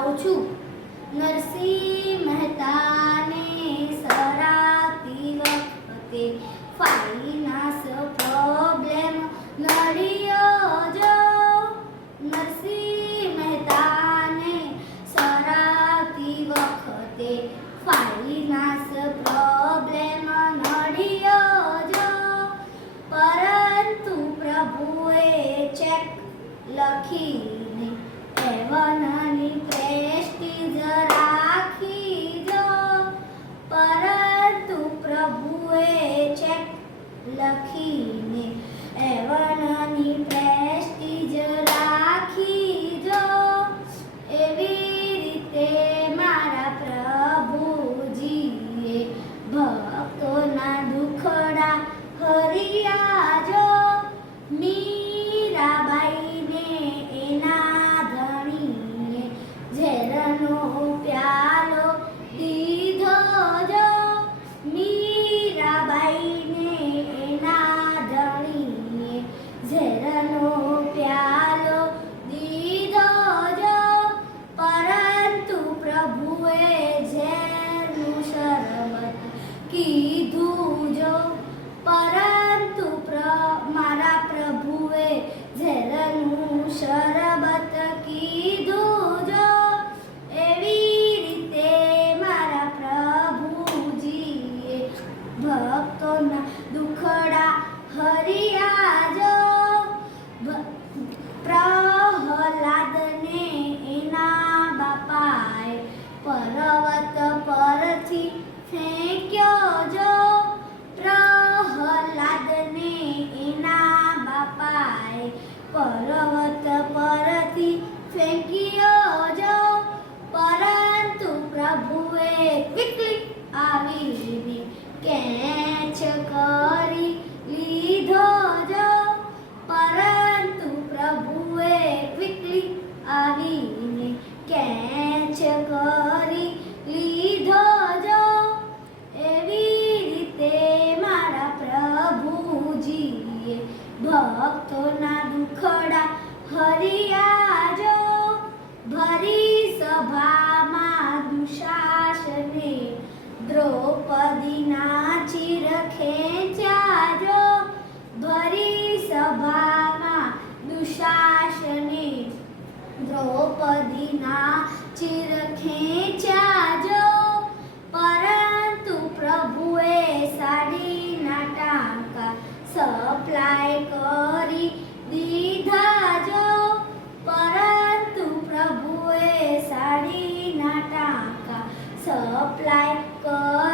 ગાઉં છું. નરસિંહ મહેતાને સરાવતી વખતે finance problem નડ્યો જો. નરસિંહ મહેતાને સરાવતી વખતે ફાઇનાન્સ પ્રોબ્લેમ નડ્યો જો. પરંતુ પ્રભુએ ચેક લખીને એવનની પ્રેસ્ટીજ રાખી જો. પરંતુ પ્રભુએ ચેક લખીને એવનની પ્રેસ્ટીજ રાખી જો. એવી રીતે મારા પ્રભુજીએ ભક્તોના દુખડા હરિયા જો. મીરાબાઈને એના ધણીએ ઝેરનો પ્યાલો દીધો જો. મીરાબાઈને એના ધણીએ ઝેરનો પ્યાલો દીધો જો. પરંતુ પ્રભુએ ઝેરનું શરબત કીધું જો. પરંતુ મારા પ્રભુએ ઝેરનું શરબત કીધું જો. એવી રીતે મારા પ્રભુજીએ ભક્તોના દુખડા હરિયા જો. પ્રહલાદને એના બાપાએ પર્વત પરથી ફેંક્યો જો. પ્રહલાદને એના બાપાએ પર્વત પરથી ફેંક્યો જો. પરંતુ પ્રભુએ ક્વિકલી આવીને કેચ કરી લીધો જો. પરંતુ પ્રભુએ ક્વિકલી આવીને કેચ કરી લીધો જો. એવી રીતે મારા પ્રભુજીએ ભક્તોના દુખડા હરિયા જો. ભરી સભામાં દુશાસને દ્રૌપદીના ચીર ખેંચ્યા જો. ભરી સભામાં દુશાસને દ્રૌપદીના ચીર ખેંચ્યા જો. પરંતુ પ્રભુએ સાડીના ટાંકા સપ્લાય કરી દીધા જો. પરંતુ પ્રભુએ સાડીના ટાંકા સપ્લાય કરી